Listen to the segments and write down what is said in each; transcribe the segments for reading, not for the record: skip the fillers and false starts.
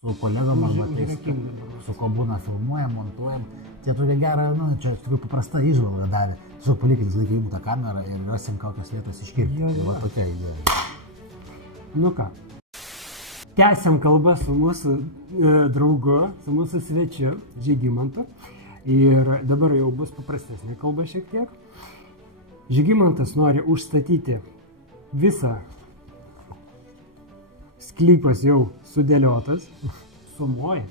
su kolegom arba tais, su ko būna filmuojam, montuojam. Tie tokia gera, čia tikrai paprasta įžvalga davė. Tiesiog palikit laiką įjungtą kamerą ir rasim kokios vietos iškirpti. Tai va tokia idėja. Nu ką, tęsiam kalbą su mūsų draugu, su mūsų svečiu Žygimantu. Ir dabar jau bus paprastesnė kalba šiek tiek. Žygimantas nori užstatyti visą sklypas jau sudėliotas, sumoj.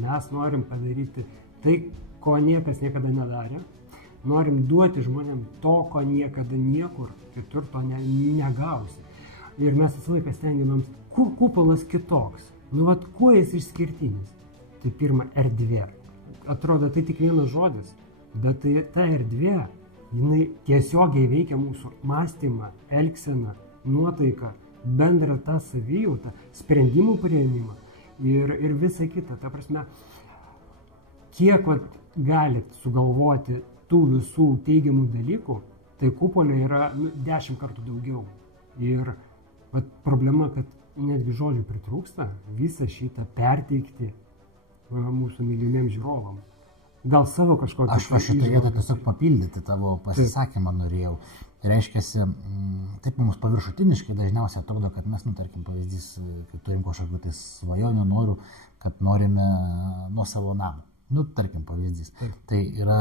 Mes norim padaryti tai, ko niekas niekada nedarė. Norim duoti žmonėm to, ko niekada niekur kitur to negausi. Ir mes visą laiką stengiamės, kur kupolas kitoks. Nu, vat, kuo jis išskirtinis? Tai pirma, erdvė. Atrodo, tai tik vienas žodis, bet tai ta erdvė, jinai tiesiogiai veikia mūsų mąstymą, elgseną, nuotaiką, bendrą tą savijautą, sprendimų priėmimą ir visą kitą. Ta prasme, kiek galit sugalvoti tų visų teigiamų dalykų, tai kupolė yra 10 kartų daugiau. Ir problema, kad netgi žodžių pritrūksta visą šitą perteikti mūsų mylimiem žiūrovam. Gal savo kažkokį... Aš šitą vietą tiesiog papildyti tavo pasisakymą norėjau. Reiškiasi, taip mums paviršutiniškai dažniausiai atrodo, kad mes, tarkim, pavyzdys, kad turim kažkokių tai svajonių, norių, kad norime nuo savo namų. Tarkim, pavyzdys. Tai yra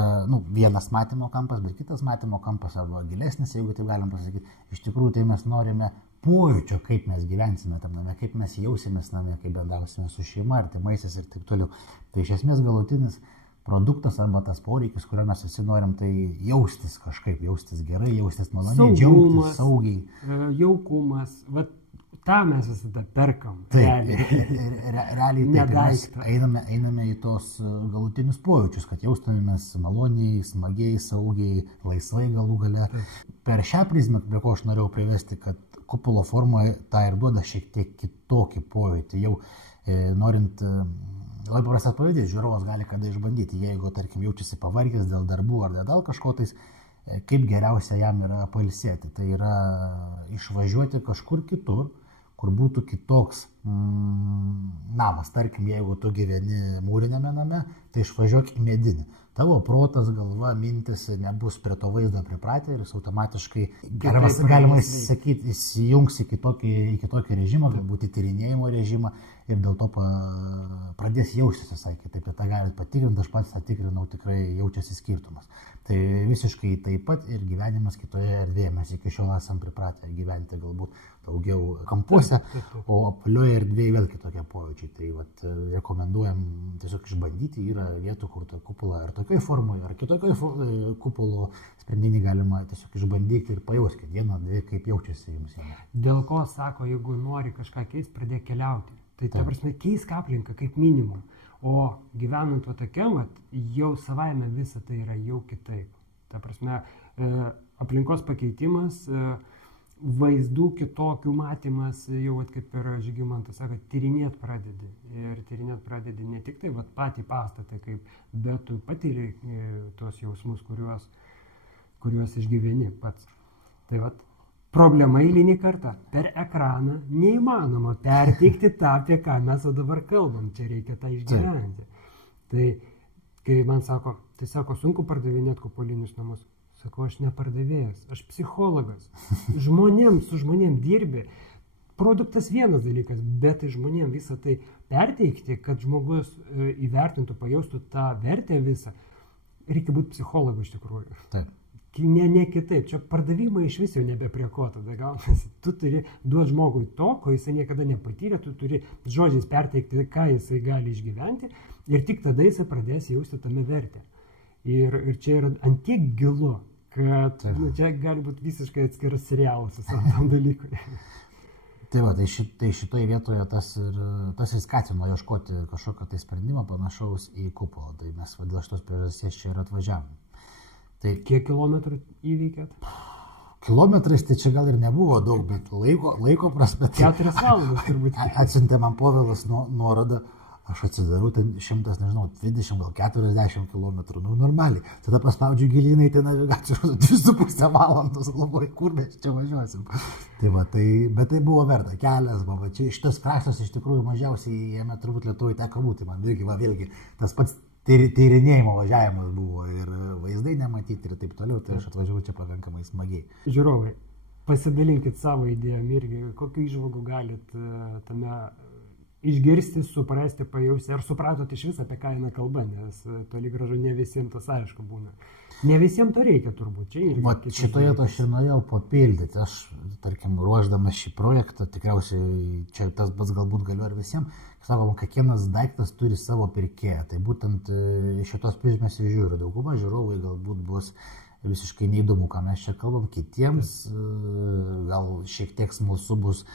vienas matymo kampas, bet kitas matymo kampas arba gilesnis, jeigu taip galim pasakyti. Iš tikrųjų, tai mes norime pojūčio, kaip mes gyvensime tam name, kaip mes jausimės name, kaip bendrausime su šeima, artimaisiais ir taip toliau. Tai iš esmės galutinis produktas arba tas poreikis, kurio mes visi norim, tai jaustis kažkaip, jaustis gerai, jaustis maloniai, džiaugtis, saugiai. Jaukumas, tą mes visada perkam. Realiai taip, mes einame į tos galutinius pojūčius, kad jaustumėmės maloniai, smagiai, saugiai, laisvai galų gale. Per šią prizmę, prie ko aš norėjau privesti, kad kupolo forma tą ir duoda šiek tiek kitokį pojūtį. Jau norint, labai paprastas pavyzdys, žiūrovas gali kada išbandyti, jeigu, tarkim, jaučiasi pavargęs dėl darbų ar dėl kažko tais, kaip geriausia jam yra pailsėti. Tai yra išvažiuoti kažkur kitur, kur būtų kitoks namas. Tarkim, jeigu tu gyveni mūrinėme name, tai išvažiuok į medinį. Tavo protas, galva, mintis nebus prie to vaizdo pripratę ir jis automatiškai, galima sakyti, įsijungs į kitokį režimą, galbūt į tyrinėjimo režimą ir dėl to pradės jaustis visai kitaip. Tai galit patikrinti, aš pats tą tikrinau, tikrai jaučiasi skirtumas. Tai visiškai taip pat ir gyvenimas kitoje erdvėje. Mes iki šiol esam pripratę gyventi galbūt daugiau kampuose, o apalioje erdvėje vėl kitokie pojūčiai. Tai rekomenduojam tiesiog išbandyti, yra vietų, kur tą kupolą ar tokioj formoje, ar kitokioj kupolo sprendinį galima tiesiog išbandyti ir pajauskit vieną, dvi, kaip jaučiasi jums jame. Dėl ko sako, jeigu nori kažką keisti, pradėk keliauti. Tai ta prasme, keisk aplinką kaip minimum. O gyvenant tokiam, jau savaime visa tai yra jau kitaip. Ta prasme, aplinkos pakeitimas, vaizdų kitokių matymas, jau kaip ir Žygimantas sako, tyrinėt pradedi. Ir tyrinėt pradedi ne tik tai patį pastatą, bet tu patiri tuos jausmus, kuriuos išgyveni pats. Tai problema eilinį kartą. Per ekraną neįmanoma perteikti tą, apie ką mes dabar kalbam. Čia reikia tą išgyventi. Tai kai man sako, sunku pardavinėti kupolinius namus. Sakau, aš ne pardavėjas, aš psichologas. Su žmonėm dirbi. Produktas vienas dalykas, bet žmonėm visą tai perteikti, kad žmogus įvertintų, pajaustų tą vertę visą. Reikia būti psichologu iš tikrųjų. Taip. Ne kitaip, čia pardavimai iš vis jau nebe prie ko tada gaunasi. Tu turi duoti žmogui to, ko jisai niekada nepatyrė, tu turi žodžiais perteikti, ką jisai gali išgyventi ir tik tada jisai pradės jausti tame vertę. Ir čia yra antiek gilu, kad čia gali būti visiškai atskiras serialas visam tam dalykui. Tai šitoje vietoje tas ir skatino ieškoti kažkokio tai sprendimo panašaus į kupolą. Tai mes dėl šitos priežasties čia ir atvažiavom. Tai kiek kilometrų įveikėt? Kilometrais tai čia gal ir nebuvo daug, bet laiko prasme. 4 valandas turbūt. Atsiuntė man Povilas nuorodą, Aš atsidarau ten 100, nežinau, 20, gal 40 km, nu normaliai. Tada paspaudžiu gilinai į navigacijos 2,5 valandos, galvoju, kur mes čia važiuosim. Tai va, bet tai buvo verta, kelias, va, čia šitas kraštas iš tikrųjų mažiausiai jame turbūt Lietuvoje teko būti, man vėlgi tas pats tyrinėjimo važiavimas buvo ir vaizdai nematyti ir taip toliau, tai aš atvažiavau čia pakankamai smagiai. Žiūrovai, pasidalinkit savo idėjom irgi, kokių įžvalgų galit tame išgirsti, suprasti, pajausti, ar supratot iš vis apie ką eina kalba, nes toli gražu ne visiems tas aišku būna. Ne visiems to reikia turbūt, čia irgi. Vat šitoje aš ir norėjau papildyti, aš, tarkim, ruoždamas šį projektą, tikriausiai čia tas pats galbūt galiu ir visiems, sakom, kiekvienas daiktas turi savo pirkėją, tai būtent iš šitos prizmės ir žiūriu, dauguma žiūrovai galbūt bus visiškai neįdomu, ką mes čia kalbam, kitiems gal šiek tiek smalsu bus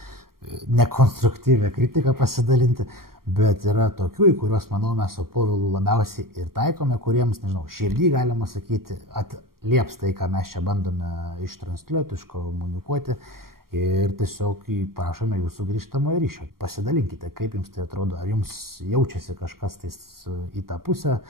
nekonstruktyvę kritiką pasidalinti, bet yra tokių, į kuriuos, manau, mes su Povilu labiausiai ir taikome, kuriems, nežinau, širdį galima sakyti, atlieps tai, ką mes čia bandome ištransliuoti, iškomunikuoti ir tiesiog prašome jūsų grįžtamojo ryšio. Pasidalinkite, kaip jums tai atrodo, ar jums jaučiasi kažkas tais į tą pusę,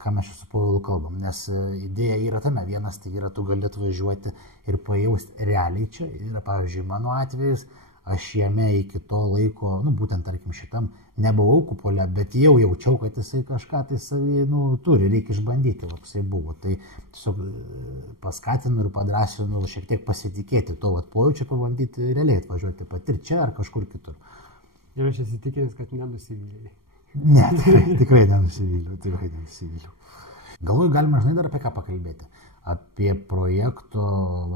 ką mes čia su Povilu kalbam, nes idėja yra tame, vienas tai yra, tu gali atvažiuoti ir pajausti realiai čia, yra, pavyzdžiui, mano atvejais, aš jame iki to laiko, būtent, tarkim, šitam nebuvau kupole, bet jau jaučiau, kad jisai kažką tai savį, turi, reikia išbandyti, koksai buvo, tai tiesiog paskatinu ir padrasinu šiek tiek pasitikėti to, pojūčio pabandyti realiai atvažiuoti, patirti čia ar kažkur kitur. Ir aš įsitikinęs, kad nenusivylėjai. Ne, tikrai nenusivyliu. Galvoju, galima, žinai, dar apie ką pakalbėti. Apie projekto,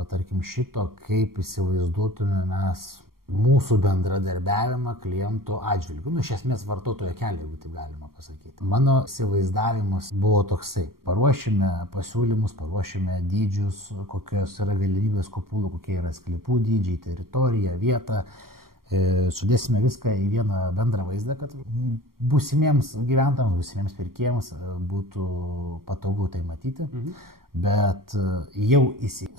tarkim, šito, kaip įsivaizduotume mes mūsų bendradarbiavimą klientų atžvilgiu. Iš esmės vartotojo kelią, jeigu taip galima pasakyti. Mano įsivaizdavimas buvo toksai. Paruošime pasiūlymus, paruošime dydžius, kokios yra galimybės kupulų, kokie yra sklypų dydžiai, teritorija, vieta. Sudėsime viską į vieną bendrą vaizdą, kad būsimiems gyventojams, būsimiems pirkėjams būtų patogu tai matyti, bet jau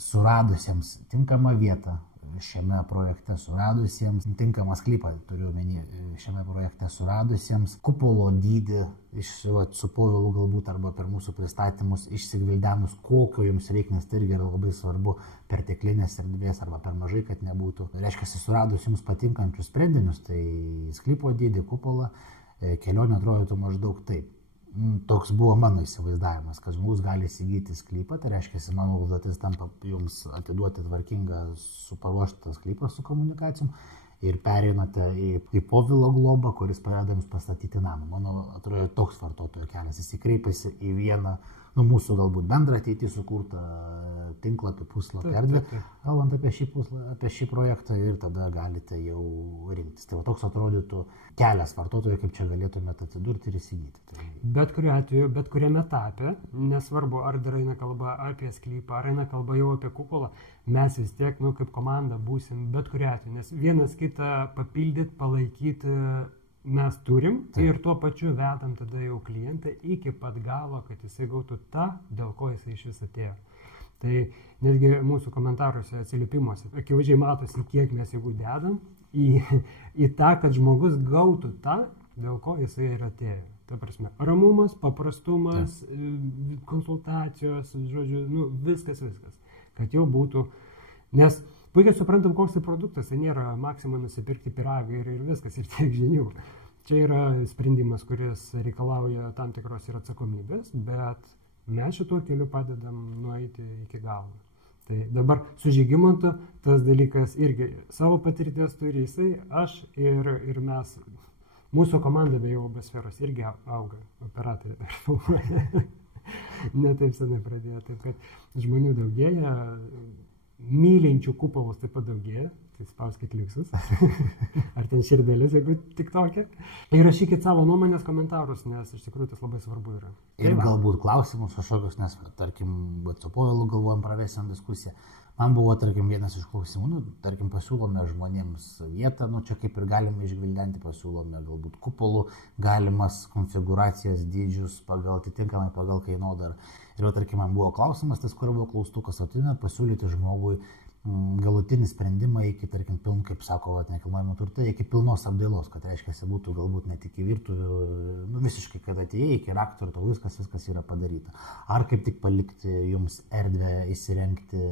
suradusiems tinkamą vietą šiame projekte, suradusiems tinkamą sklypą, turiu omeny, šiame projekte suradusiems kupolo dydį, su Povilu galbūt arba per mūsų pristatymus išsigvildenus, kokio jums reikia, nes tai irgi yra labai svarbu, perteklinės erdvės arba per mažai, kad nebūtų. Reiškia, suradus jums patinkančius sprendinius, tai sklypo dydį, kupolą, kelionė atrodytų maždaug taip. Toks buvo mano įsivaizdavimas, kad žmogus gali įsigyti sklypą, tai reiškia, mano užduotis tampa jums atiduoti tvarkingą paruoštą sklypą su komunikacijom ir pereinate į Povilo globą, kuris padeda jums pastatyti namą. Mano atrodo toks vartotojo kelias, jis kreipiasi į vieną, mūsų galbūt bendrą ateitį sukurtą tinklapį, puslapį erdvę, kalbant apie šį projektą ir tada galite jau rinktis. Tai toks atrodytų kelias vartotojų, kaip čia galėtumėte atsidurti ir įsigyti. Bet kuriuo atveju, bet kuriame etape, nesvarbu, ar dar eina kalba apie sklypą, ar eina kalba jau apie kupolą, mes vis tiek, kaip komanda būsim bet kuriuo atveju, nes vienas kitą papildyti, palaikyti mes turim ir tuo pačiu vedam tada jau klientą iki pat galo, kad jisai gautų tą, dėl ko jisai iš vis atėjo. Tai netgi mūsų komentaruose, atsiliepimuose, akivaizdžiai matosi, kiek mes jėgų dedam į tą, kad žmogus gautų tą, dėl ko jisai ir atėjo. Ta prasme, ramumas, paprastumas, konsultacijos, žodžiu, viskas. Kad jau būtų, nes puikiai suprantam, koks tai produktas, tai nėra maksima nusipirkti pyragą ir viskas, ir tiek žinių. Čia yra sprendimas, kuris reikalauja tam tikros ir atsakomybės, bet mes šituo keliu padedam nueiti iki galo. Tai dabar su Žygimantu tas dalykas irgi savo patirties turi jisai, aš ir mes, mūsų komanda be jau Sferos irgi auga, operatoriai. Ne taip senai pradėjo, taip kad žmonių daugėja, mylinčių kupolus taip pat daugėja, tai spauskit liksus, ar ten širdelis, jeigu tik tokia. Ir rašykit savo nuomonės komentarus, nes iš tikrųjų tas labai svarbu yra. Ir galbūt klausimus kažkokius, nes, tarkim, su Povilu galvojam, pravėsim diskusiją. Man buvo, tarkim, vienas iš klausimų, tarkim, pasiūlome žmonėms vietą, čia kaip ir galime išgvildenti, pasiūlome galbūt kupolų, galimas konfiguracijas, dydžius, atitinkamai pagal kainodarą. Ir, tarkim, man buvo klausimas, tas, kur buvo klaustukas, pasiūlyti žmogui galutinį sprendimą iki, tarkim, kaip sako, nekilnojamo turto, iki pilnos apdailos, kad reiškia, būtų galbūt net iki virtuvių, visiškai, kad atėjai iki raktų ir to viskas yra padaryta. Ar kaip tik palikti jums erdvę įsirengti,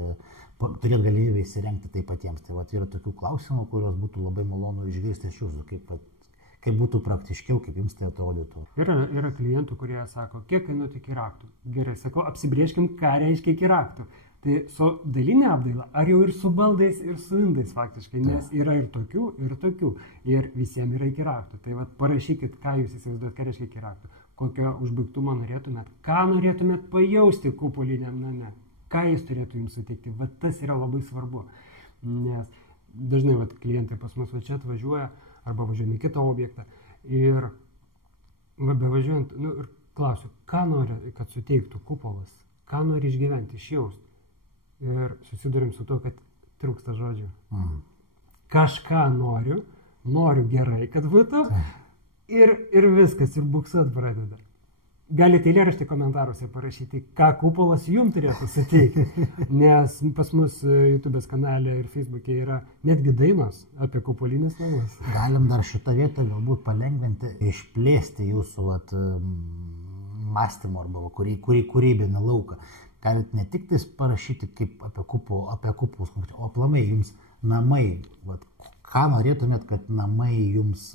turėt galimybę įsirengti tai patiems. Tai yra tokių klausimų, kuriuos būtų labai malonu išgirsti iš jūsų, kaip būtų praktiškiau, kaip jums tai atrodytų. Yra klientų, kurie sako, kiek kainuotų iki raktų. Gerai, sakau, apsibrėžkim, ką reiškia iki raktų. Tai su dalinė apdaila, ar jau ir su baldais, ir su indais faktiškai, nes yra ir tokių, ir visiems yra iki raktų. Tai parašykit, ką jūs įsivaizduojat, ką reiškia iki raktų, kokio užbaigtumo norėtumėt, ką norėtumėt pajausti kupoliniam name, ką jis turėtų jums suteikti. Tas yra labai svarbu, nes dažnai klientai pas mus čia atvažiuoja, arba važiuojame į kitą objektą ir bevažiuojant, ir klausiu, ką nori, kad suteiktų kupolas, ką nori išgyventi, išjausti. Ir susidurim su to, kad trūksta žodžių. Kažką noriu gerai, kad būtų, ir viskas, ir buksuot pradeda. Galite eilėraštį komentaruose parašyti, ką kupolas jums turėtų suteikti, nes pas mus YouTube'ės kanale ir Facebook'e yra netgi dainos apie kupolinius namus. Galim dar šitą vietą galbūt palengventi, išplėsti jūsų mąstymo arba kūrybinį lauką. Galite ne tik tais parašyti kaip apie kupolus, o aplamai jums namai. Ką norėtumėt, kad namai jums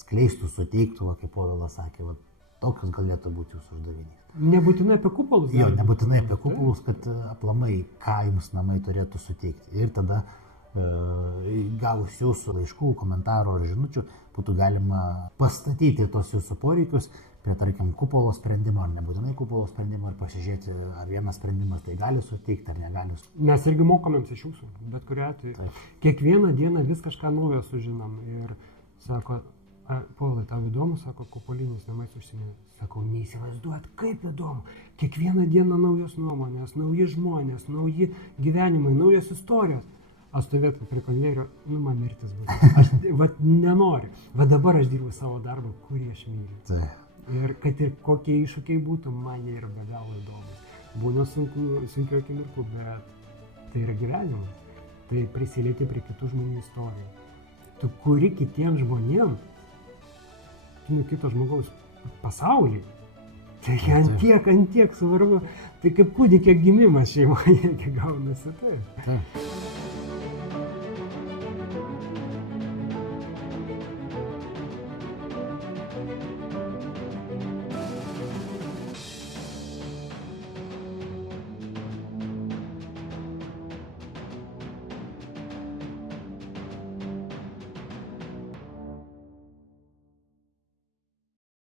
skleistų, suteiktų, kaip Povilas sakė, tokius galėtų būti jūsų uždavinys. Nebūtinai apie kupolus? Jo, nebūtinai apie kupolus, kad aplamai ką jums namai turėtų suteikti. Ir tada gavus jūsų laiškų, komentarų ar žinučių, būtų galima pastatyti tos jūsų poreikius prie, tarkim, kupolo sprendimo, ar nebūtinai kupolo sprendimo, ir pasižiūrėti, ar vienas sprendimas tai gali suteikti, ar negali suteikti. Mes irgi mokomėms iš jūsų, bet kuriuo atveju. Kiekvieną dieną vis kažką naujo sužinom. Ir sako, Povilai, tau įdomu, sako, kupolinis namais užsienio. Sakau, neįsivaizduot, kaip įdomu. Kiekvieną dieną naujos nuomonės, nauji žmonės, nauji gyvenimai, naujos istorijos. Aš stovėt prie konvejerio, man mirtis būtų. Aš nenoriu. Dabar aš dirbu savo darbą, kurį aš myliu. Ir kad ir kokie iššūkiai būtų, man jie yra be galo įdomus. Būna sunkių akimirkų, bet tai yra gyvenimas. Tai prisilieti prie kitų žmonių istorijų. Tu kuri kitiems žmonėms, kito žmogaus pasaulį. Tai ant tiek svarbu. Tai kaip kūdikio gimimas šeimoje irgi gaunasi. Taip.